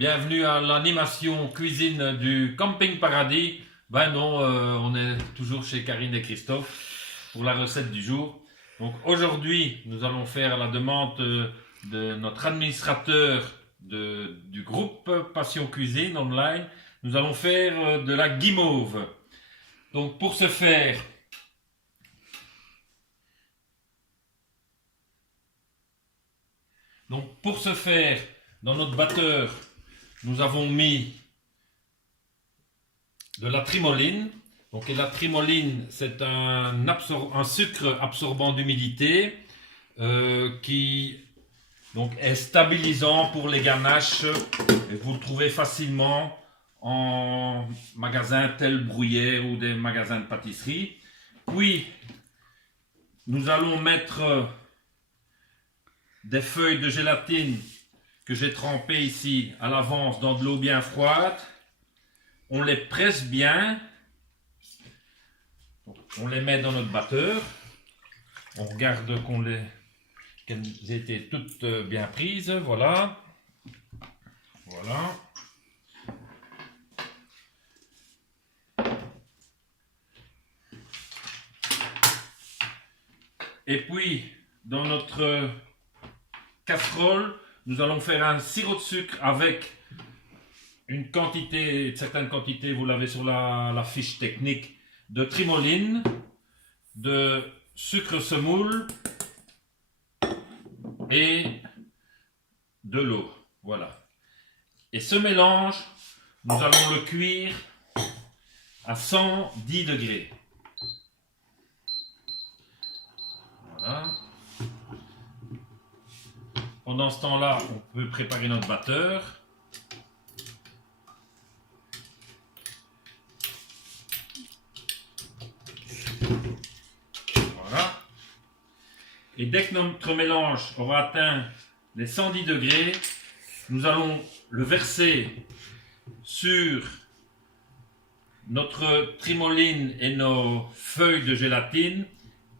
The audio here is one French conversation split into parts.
bienvenue à l'animation cuisine du Camping Paradis. Ben non, on est toujours chez Karine et Christophe pour la recette du jour. Donc aujourd'hui, nous allons faire à la demande de notre administrateur du groupe Passion Cuisine Online, nous allons faire de la guimauve. Donc pour ce faire, dans notre batteur, nous avons mis de la trimoline. Donc, et la trimoline, c'est un sucre absorbant d'humidité qui donc, est stabilisant pour les ganaches. Et vous le trouvez facilement en magasin tel Bruyère ou des magasins de pâtisserie. Puis, nous allons mettre des feuilles de gélatine que j'ai trempées ici à l'avance dans de l'eau bien froide. On les presse bien. On les met dans notre batteur. On regarde qu'elles aient été toutes bien prises. Voilà. Voilà. Et puis, dans notre casserole, nous allons faire un sirop de sucre avec une certaine quantité, vous l'avez sur la fiche technique, de trimoline, de sucre semoule et de l'eau. Voilà. Et ce mélange, nous allons le cuire à 110 degrés. Voilà. Pendant ce temps-là, on peut préparer notre batteur. Voilà. Et dès que notre mélange aura atteint les 110 degrés, nous allons le verser sur notre trimoline et nos feuilles de gélatine.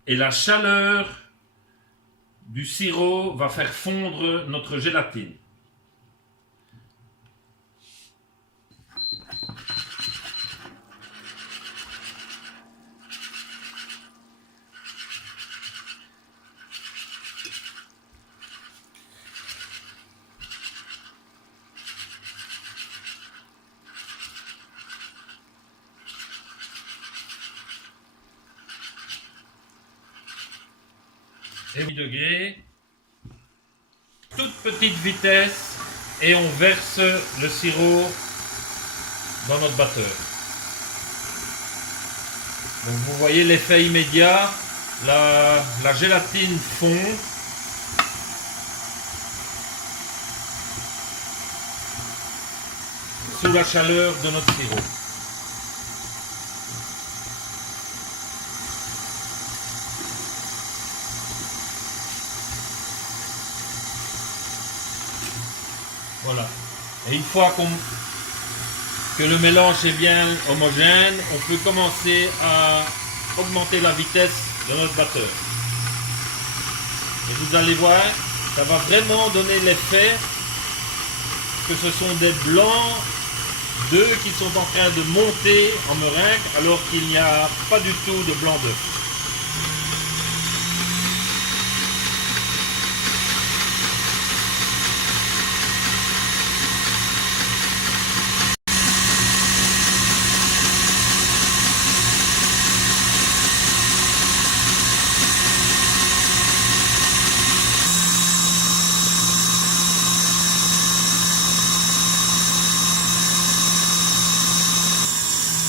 Et la chaleur du sirop va faire fondre notre gélatine. Et 8 degrés, toute petite vitesse, et on verse le sirop dans notre batteur. Donc vous voyez l'effet immédiat, la gélatine fond. Sous la chaleur de notre sirop. Voilà. Et une fois que le mélange est bien homogène, on peut commencer à augmenter la vitesse de notre batteur. Et vous allez voir, ça va vraiment donner l'effet que ce sont des blancs d'œufs qui sont en train de monter en meringue alors qu'il n'y a pas du tout de blanc d'œuf.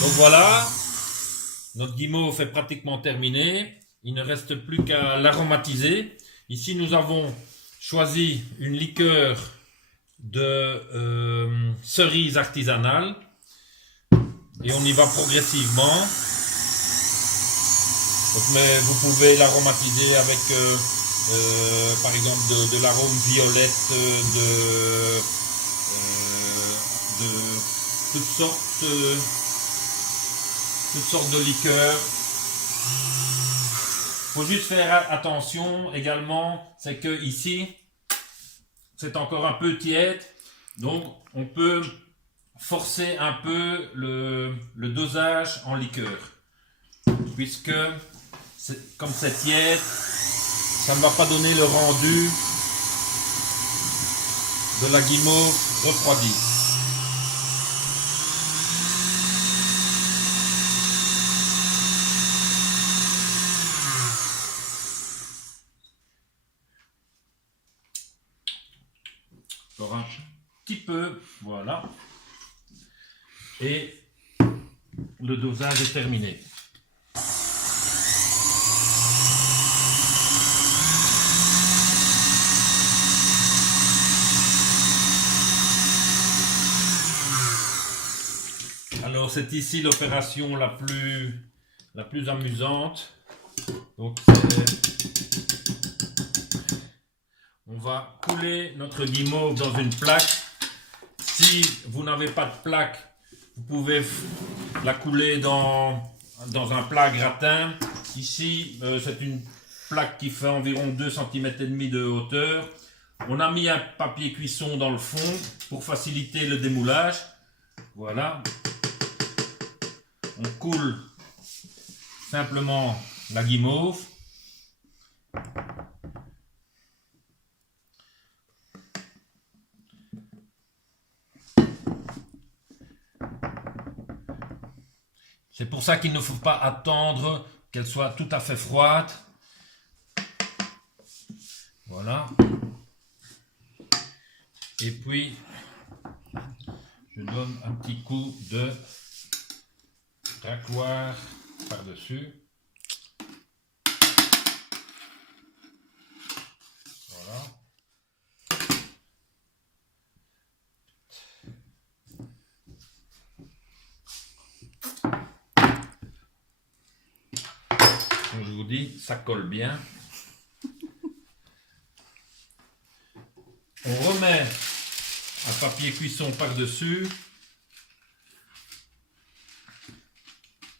Donc voilà, notre guimauve est pratiquement terminée. Il ne reste plus qu'à l'aromatiser. Ici, nous avons choisi une liqueur de cerise artisanale. Et on y va progressivement. Donc, mais vous pouvez l'aromatiser avec, par exemple, de l'arôme violette, de toutes sortes de liqueurs. Il faut juste faire attention également, c'est que ici, c'est encore un peu tiède. Donc on peut forcer un peu le dosage en liqueur, puisque comme c'est tiède, ça ne va pas donner le rendu de la guimauve refroidie. Alors un petit peu, voilà. Et le dosage est terminé. Alors c'est ici l'opération la plus amusante. Donc on va couler notre guimauve dans une plaque. Si vous n'avez pas de plaque, vous pouvez la couler dans un plat gratin. Ici c'est une plaque qui fait environ 2,5 cm de hauteur. On a mis un papier cuisson dans le fond pour faciliter le démoulage. Voilà. On coule simplement la guimauve. C'est pour ça qu'il ne faut pas attendre qu'elle soit tout à fait froide. Voilà. Et puis, je donne un petit coup de racloir par-dessus. Voilà. Comme je vous dis, ça colle bien. On remet un papier cuisson par-dessus.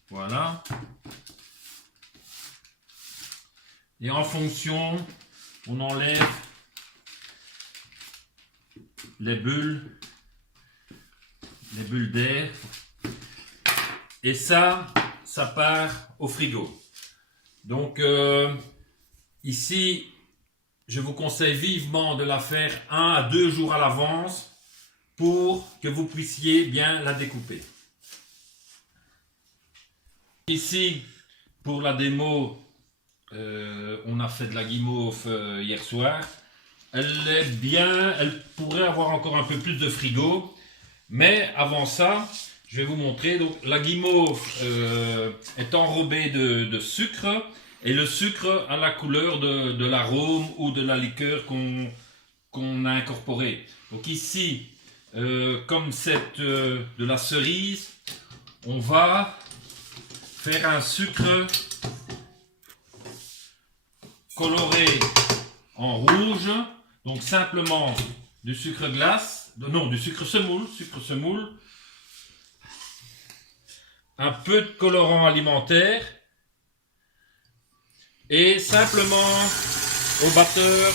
Voilà. Et en fonction, on enlève les bulles d'air. Et ça part au frigo. Donc ici, je vous conseille vivement de la faire 1 à 2 jours à l'avance pour que vous puissiez bien la découper. Ici, pour la démo, on a fait de la guimauve hier soir. Elle est bien, elle pourrait avoir encore un peu plus de frigo. Mais avant ça, je vais vous montrer. Donc, la guimauve est enrobée de sucre. Et le sucre a la couleur de l'arôme ou de la liqueur qu'on a incorporé. Donc ici, comme c'est de la cerise, on va faire un sucre coloré en rouge. Donc simplement du sucre glace, du sucre semoule, un peu de colorant alimentaire. Et simplement au batteur,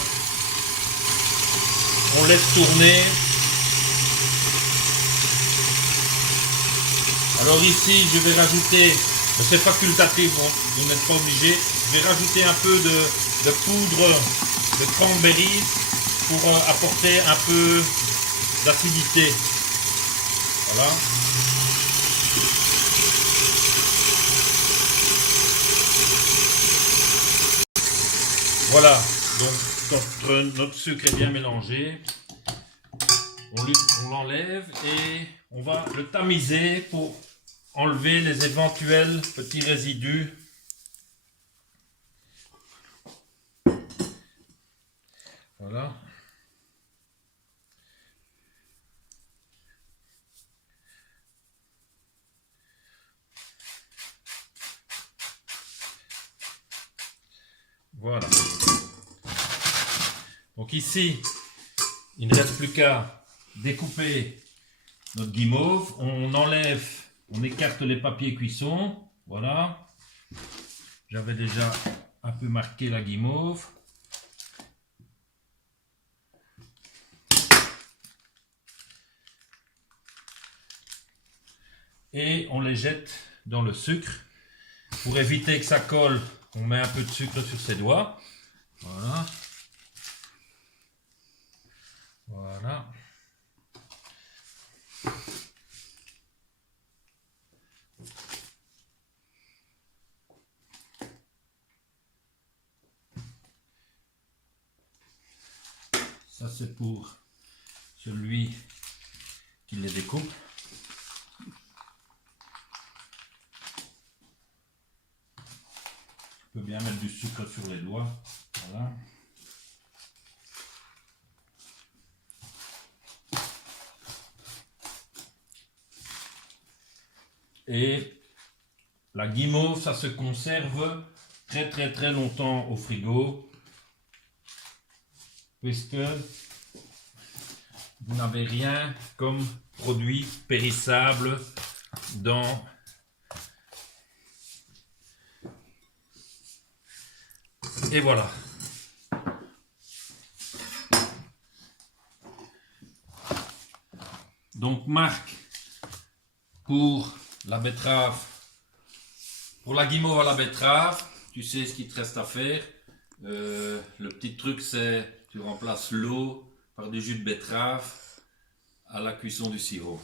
on laisse tourner. Alors ici, je vais rajouter, mais c'est facultatif, vous n'êtes pas obligé, je vais rajouter un peu de poudre de cranberry pour apporter un peu d'acidité. Voilà. Voilà, donc quand notre sucre est bien mélangé, on l'enlève et on va le tamiser pour enlever les éventuels petits résidus. Voilà. Voilà. Donc ici, il ne reste plus qu'à découper notre guimauve. On enlève, on écarte les papiers cuisson. Voilà. J'avais déjà un peu marqué la guimauve. et on les jette dans le sucre. Pour éviter que ça colle, on met un peu de sucre sur ses doigts. Voilà. Voilà. Ça c'est pour celui qui les découpe. Tu peux bien mettre du sucre sur les doigts. Voilà. Et la guimauve, ça se conserve très longtemps au frigo, puisque vous n'avez rien comme produit périssable dans et voilà. Donc Marc, pour la betterave, pour la guimauve à la betterave, tu sais ce qu'il te reste à faire. Le petit truc c'est tu remplaces l'eau par du jus de betterave à la cuisson du sirop.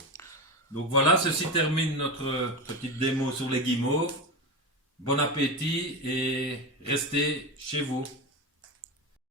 Donc voilà, ceci termine notre petite démo sur les guimauves. Bon appétit et restez chez vous.